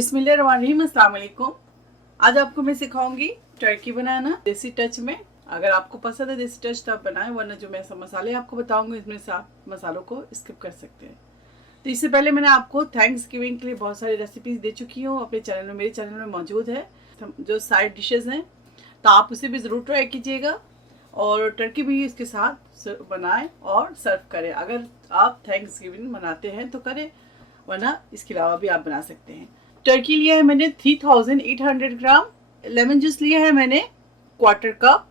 बिस्मिल्लाहिर्रहमानिर्रहीम, अस्सलाम वालेकुम। आज आपको मैं सिखाऊंगी टर्की बनाना देसी टच में। अगर आपको पसंद है देसी टच तो आप बनाएं, वरना जो मैं सब मसाले आपको बताऊंगी इसमें से आप मसालों को स्किप कर सकते हैं। तो इससे पहले मैंने आपको थैंक्स गिविंग के लिए बहुत सारी रेसिपीज़ दे चुकी हूँ अपने चैनल में, मेरे चैनल में मौजूद है जो साइड डिशेज़ हैं, तो आप उसे भी ज़रूर ट्राई कीजिएगा और टर्की भी इसके साथ बनाएं और सर्व करें। अगर आप थैंक्स गिविंग मनाते हैं तो करें, वरना इसके अलावा भी आप बना सकते हैं। टर्की लिया है मैंने 3800 ग्राम, लेमन जूस लिया है मैंने क्वार्टर कप,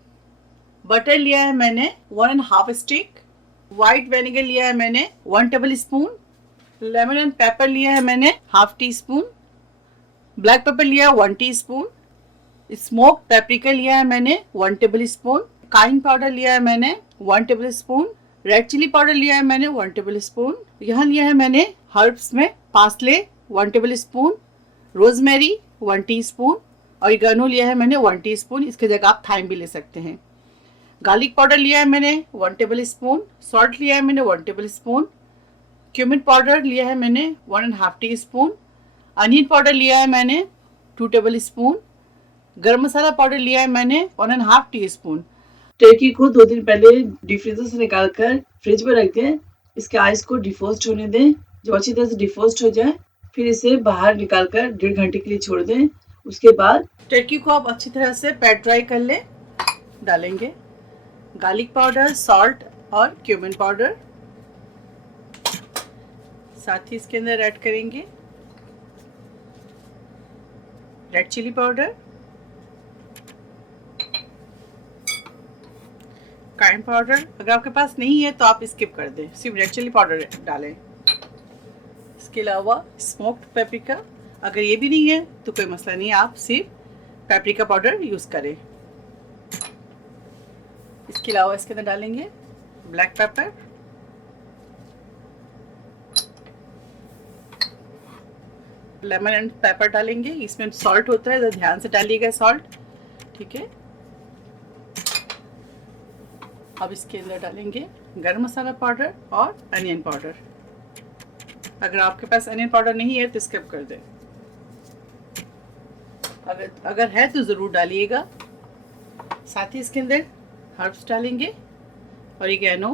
बटर लिया है मैंने 1.5 स्टिक, वाइट विनेगर लिया है मैंने 1 table spoon, lemon and paper लिया है मैंने half tea spoon, black pepper लिया है 1 टी स्पून, स्मोक पेपरिका लिया है मैंने 1 टेबल स्पून, काइन पाउडर लिया है मैंने 1 tablespoon, red chilli powder लिया है मैंने 1 टेबल स्पून। यहाँ लिया है मैंने हर्ब्स में parsley 1 table spoon, rosemary 1 teaspoon, oregano लिया है मैंने 1 टीस्पून, इसकी जगह आप थाइम भी ले सकते हैं। गार्लिक पाउडर लिया है मैंने 1 टेबल स्पून, सॉल्ट लिया है मैंने 1 टेबल स्पून, क्यूमिन पाउडर लिया है मैंने 1.5 टी स्पून, अनियन पाउडर लिया है मैंने 2 टेबल स्पून, गरम मसाला पाउडर लिया है मैंने 1.5 टी स्पून। टर्की को 2 दिन पहले डीप फ्रीजर से निकाल कर फ्रिज में रख दें। इसके आइस को डिफ्रोस्ट होने दें। जब अच्छी तरह से डिफ्रोस्ट हो जाए फिर इसे बाहर निकाल कर 1.5 घंटे के लिए छोड़ दें। उसके बाद टर्की को आप अच्छी तरह से पैट ड्राई कर लें। डालेंगे गार्लिक पाउडर, सॉल्ट और क्यूमिन पाउडर, साथ ही इसके अंदर ऐड करेंगे red chilli powder, cayenne powder. अगर आपके पास नहीं है तो आप स्किप कर दें, सिर्फ रेड चिली पाउडर डालें। इसके अलावा स्मोक्ड पेपरिका, अगर ये भी नहीं है तो कोई मसला नहीं है, आप सिर्फ पेपरिका पाउडर यूज़ करें। इसके अलावा इसके अंदर डालेंगे black pepper, lemon and paper डालेंगे। इसमें सॉल्ट होता है तो ध्यान से डालिएगा सॉल्ट, ठीक है। अब इसके अंदर डालेंगे गरम मसाला पाउडर और अनियन पाउडर। अगर आपके पास अनियन पाउडर नहीं है तो स्किप कर दें, अगर है तो ज़रूर डालिएगा। साथ ही इसके अंदर हर्ब्स डालेंगे, ऑरिगेनो,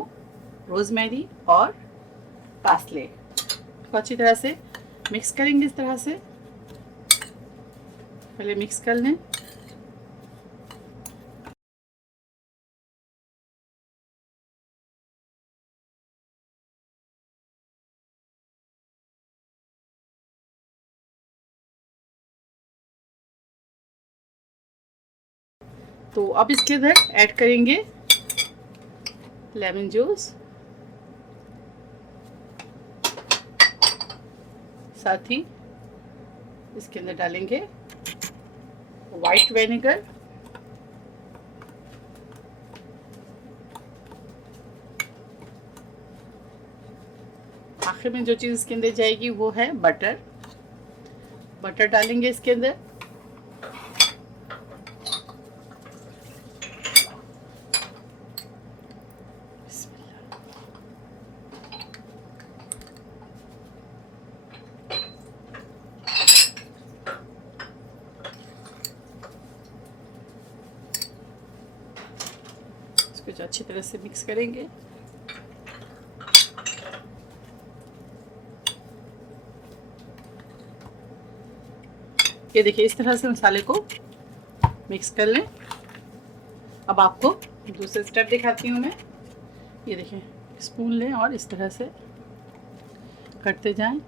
रोजमेरी और पार्सले को अच्छी तरह से मिक्स करेंगे। इस तरह से पहले मिक्स कर लें। तो अब इसके अंदर ऐड करेंगे लेमन जूस, साथ ही इसके अंदर डालेंगे वाइट विनेगर, आखिर में जो चीज़ इसके अंदर जाएगी वो है बटर। बटर डालेंगे इसके अंदर, इसको अच्छी तरह से मिक्स करेंगे। ये देखिए इस तरह से मसाले को मिक्स कर लें। अब आपको दूसरे स्टेप दिखाती हूँ मैं। ये देखिए स्पून लें और इस तरह से करते जाएं।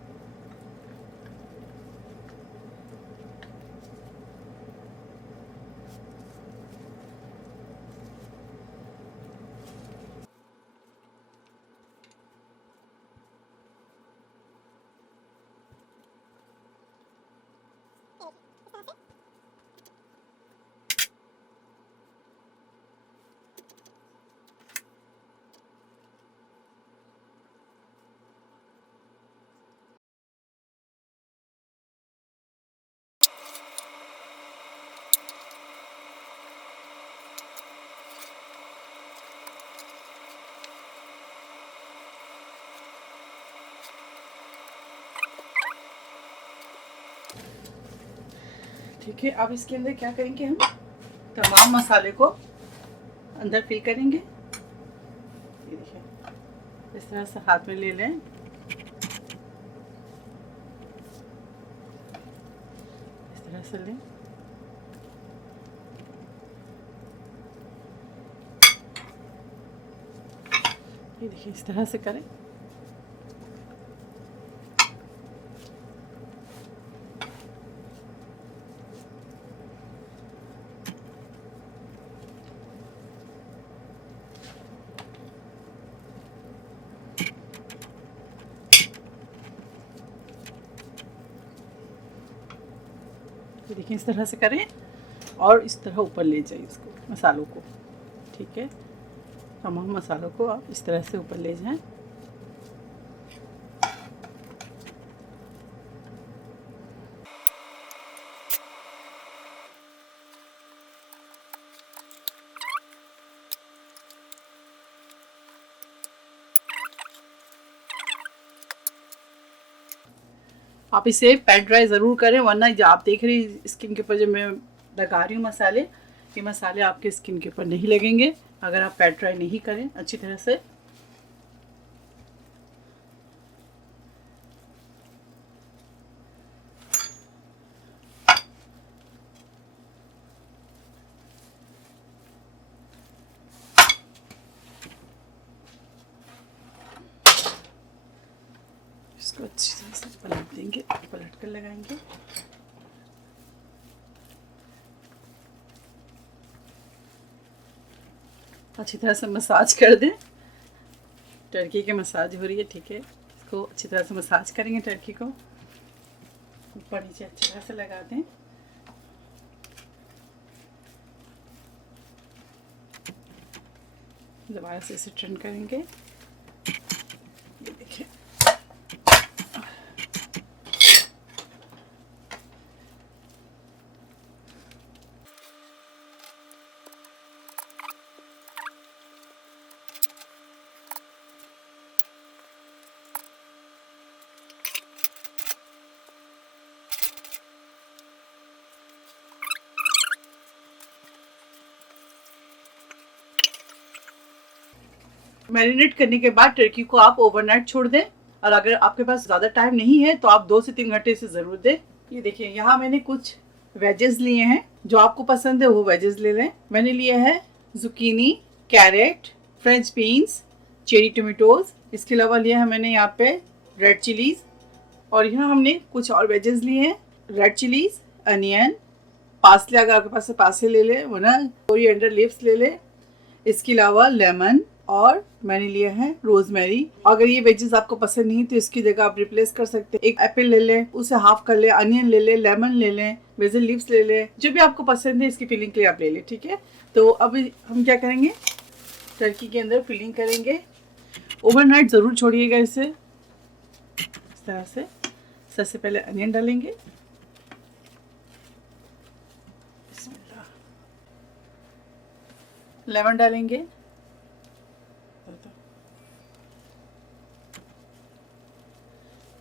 ठीक है, अब इसके अंदर क्या करेंगे, हम तमाम मसाले को अंदर फिल करेंगे। ये देखिए, इस तरह से हाथ में ले लें, इस तरह से लें। ये देखिए, इस तरह से करें। ये देखिए, इस तरह से करें और इस तरह ऊपर ले जाइए इसको, मसालों को। ठीक है, तमाम मसालों को आप इस तरह से ऊपर ले जाएं। आप इसे पैन ड्राई ज़रूर करें, वरना जो आप देख रही स्किन के ऊपर जो मैं लगा रही हूँ मसाले, ये मसाले आपके स्किन के ऊपर नहीं लगेंगे अगर आप पैन ड्राई नहीं करें अच्छी तरह से। इसको अच्छी तरह से पलट देंगे, पलट कर लगाएंगे। अच्छी तरह से मसाज कर दें। टर्की की मसाज हो रही है, ठीक है। इसको अच्छी तरह से मसाज करेंगे, टर्की को ऊपर नीचे अच्छी तरह से लगा दें। दोबारा से इसे टर्न करेंगे। ये देखिए, मैरिनेट करने के बाद टर्की को आप ओवरनाइट छोड़ दें, और अगर आपके पास ज़्यादा टाइम नहीं है तो आप 2 से 3 घंटे से ज़रूर दें। ये देखिए, यहाँ मैंने कुछ वेजेस लिए हैं, जो आपको पसंद है वो वेजेस ले लें। मैंने लिया है zucchini, carrot, French beans, cherry tomatoes. इसके अलावा लिया है मैंने यहाँ पे रेड चिलीज, और यहाँ हमने कुछ और वेजेस लिए हैं, रेड चिलीज, अनियन, पार्सले, अगर आपके पास पार्सले ले लें, वरना कोरिएंडर लीव्स ले लें। इसके अलावा लेमन, और मैंने लिया है रोजमेरी। अगर ये वेजेस आपको पसंद नहीं तो इसकी जगह आप रिप्लेस कर सकते हैं। एक एप्पल ले लें, उसे हाफ कर लें, अनियन ले लें, लेमन ले लें, बेसिल लीव्स ले लें, जो भी आपको पसंद है इसकी फिलिंग के लिए आप ले लें। ठीक है, तो अब हम क्या करेंगे, टर्की के अंदर फिलिंग करेंगे। ओवरनाइट ज़रूर छोड़िएगा इसे। इस तरह से सबसे पहले अनियन डालेंगे, लेमन डालेंगे,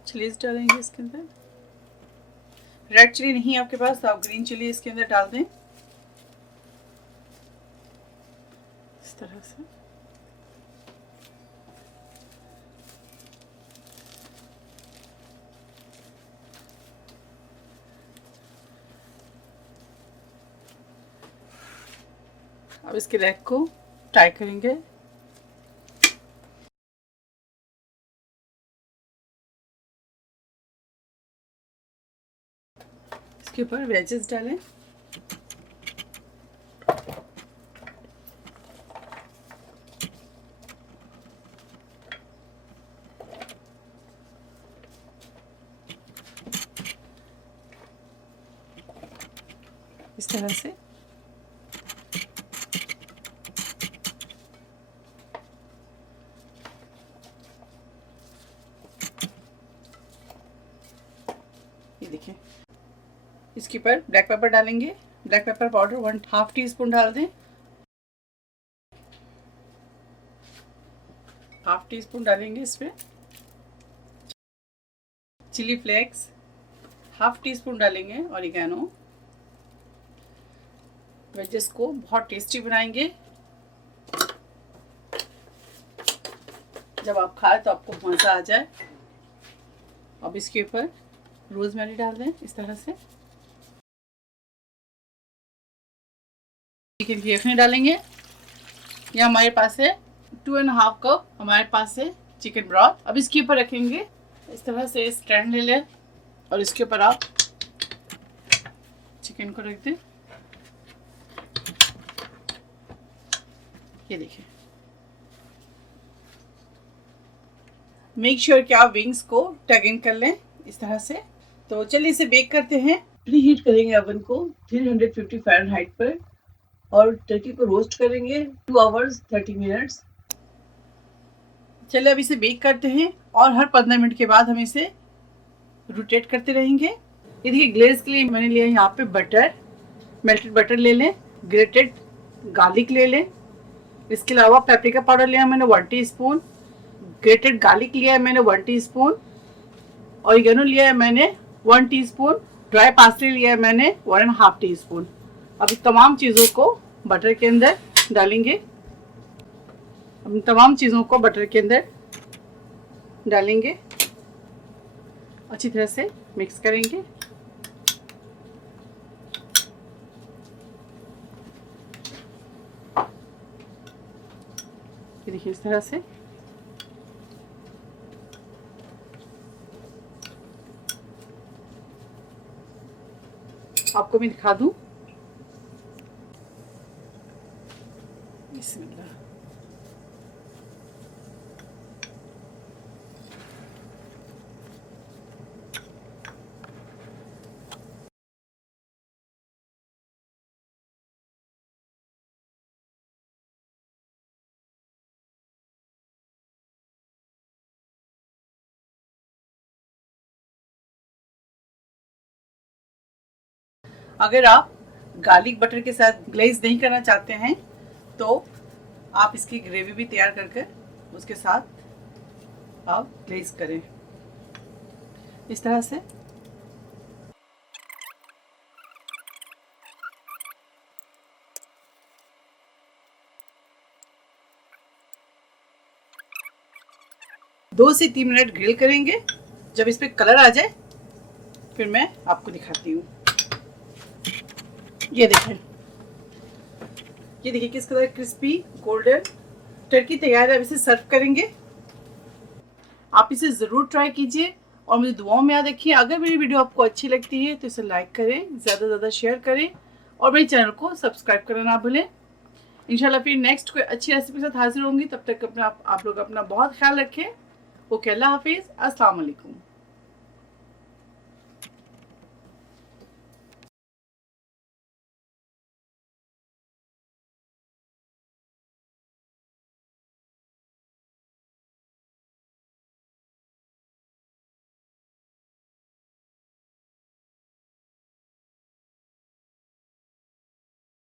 चिलीज डालेंगे इसके अंदर। रेड चिली नहीं आपके पास तो आप ग्रीन चिली इसके अंदर डाल दें, इस तरह से। अब इसके लेग को टाई करेंगे। इसके ऊपर वेजेस डालें, इस तरह से। ये देखिए, इसके ऊपर ब्लैक पेपर डालेंगे। ब्लैक पेपर पाउडर 1/2 टीस्पून डाल दें, 1/2 टीस्पून डालेंगे इसमें। चिली फ्लेक्स 1/2 टीस्पून डालेंगे, ऑरिगेनो वेजेस को बहुत टेस्टी बनाएंगे। जब आप खाए तो आपको मज़ा आ जाए। अब इसके ऊपर रोज़मेरी डाल दें इस तरह से। चिकन की यखनी डालेंगे। ये हमारे पास है 2.5 कप हमारे पास है चिकन ब्रॉथ। अब इसके ऊपर रखेंगे इस तरह से स्टैंड ले लें और इसके ऊपर आप चिकन को रख दें। ये देखिए, मेक श्योर कि आप विंग्स को टग इन कर लें इस तरह से। तो चलिए इसे बेक करते हैं। प्री हीट करेंगे ओवन को 350 फ़ारेनहाइट पर और टर्की को रोस्ट करेंगे 2 आवर्स 30 मिनट्स। चलिए अब इसे बेक करते हैं और हर 15 मिनट के बाद हम इसे रोटेट करते रहेंगे। ये देखिए, ग्लेज के लिए मैंने लिया यहाँ पे बटर, मेल्टेड बटर ले लें, ग्रेटेड गार्लिक ले लें। इसके अलावा पेपरिका पाउडर लिया मैंने 1 टीस्पून, ग्रेटेड गार्लिक लिया है मैंने 1 टीस्पून, ऑरिगेनो लिया है मैंने 1 टीस्पून, ड्राई पार्सले लिया है मैंने 1.5 टीस्पून। अब इस तमाम चीज़ों को बटर के अंदर डालेंगे। अब तमाम चीज़ों को बटर के अंदर डालेंगे, अच्छी तरह से मिक्स करेंगे। ये देखिए इस तरह से। आपको मैं दिखा दूं, बिस्मिल्लाह। अगर आप गार्लिक बटर के साथ ग्लेज नहीं करना चाहते हैं तो आप इसकी ग्रेवी भी तैयार करके उसके साथ आप ग्लेज करें इस तरह से। दो से 3 मिनट ग्रिल करेंगे। जब इस पे कलर आ जाए फिर मैं आपको दिखाती हूँ। ये देखिए, ये देखिए किस कलर क्रिस्पी गोल्डन टर्की तैयार है। अब इसे सर्व करेंगे। आप इसे ज़रूर ट्राई कीजिए और मुझे दुआओं में याद रखिए। अगर मेरी वीडियो आपको अच्छी लगती है तो इसे लाइक करें, ज़्यादा से ज़्यादा शेयर करें और मेरे चैनल को सब्सक्राइब करना ना भूलें। इंशाल्लाह फिर नेक्स्ट कोई अच्छी रेसिपी के साथ हाजिर होंगी। तब तक आप लोग अपना बहुत ख्याल रखें। ओके, अल्लाह हाफिज़, अस्सलाम वालेकुम।